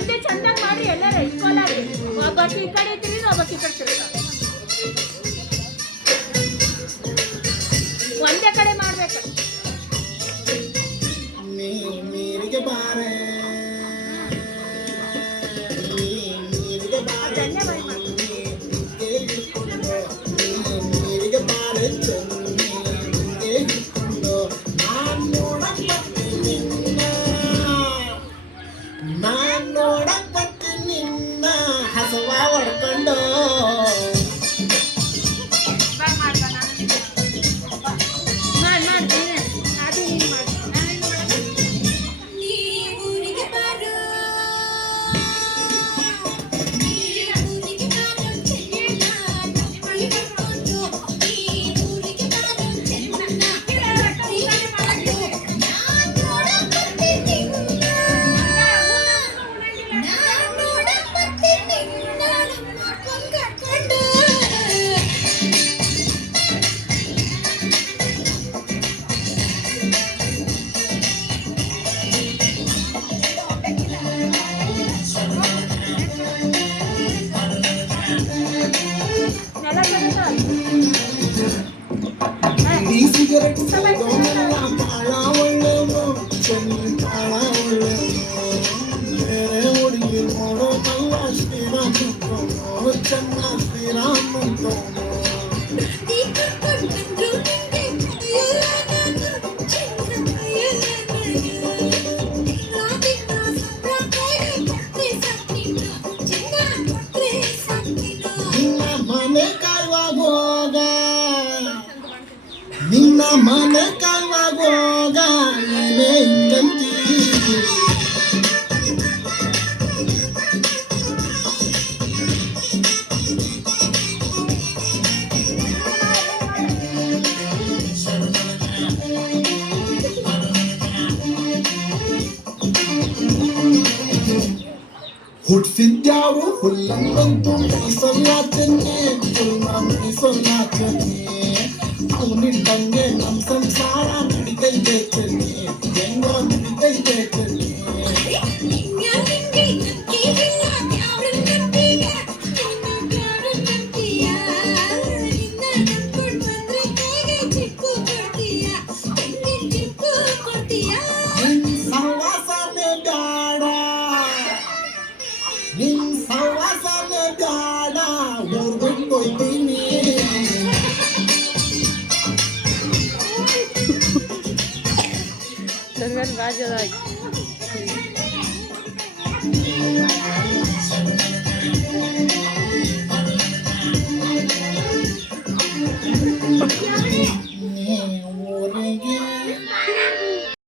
ಒಂದೇ ಚಂದಾಗ ಮಾಡ್ರಿ ಎಲ್ಲಾರ ಇಟ್ಕೊಳ್ಳಾರಿ ಒಬ್ಬಾಕಿ ಈ ಕಡೆ ಇದ್ರಿ ಒಬ್ಬಾಕಿ ಈ ಕಡೆ ತಿರ್ಗ ಒಂದೇ ಕಡೆ ಮಾಡ್ಬೇಕು ನೀರಿಗೆ ಬಾರೆ ನೀರಿಗೆ ಬಾರೆ ನೀರಿಗೆ ಬಾರೆ ನಾನ್ ನೋಡಕ್ಕೆ ನಿನ್ನ ಹಸವ ಹೊಡ್ಕೊಂಡು ಸಿಗರೆಟ್ ಕಾಳ ಒಳ್ಳೆನು ಕಾಳ ಒಳ್ಳೆನು ಬೇರೆ ಹುಡುಗಿ ನೋಡೋದಲ್ಲ ಶ್ರೀರಾಮ ಚೆನ್ನ ಶ್ರೀರಾಮ ನಿನ್ನ ಮನೆ ಕಾಯುವಾಗ ಏನೇ ಹಿಂಗಂತಿ ಹುಟ್ಟಿದ್ಯಾರು ಹುಲ್ಲಂತೂ ಮೀಸಲಾಚನೆ ಮೀಸಲಾಚನೆ ಅವನಿಟ್ಟಂಗೆ ನಮ್ಮ ಸಂಸಾರ ನಡಿತೈತೆ ಚನ್ನಿ ಹೆಂಗೋ ನಡಿತೈತೆ ಚನ್ನಿ ನಿನ್ ಸವಾಸನೆ ಬ್ಯಾಡ ಊರ್ ಬಿಟ್ಟು ಹೋಯ್ತೀನಿ Dengan baca lagi.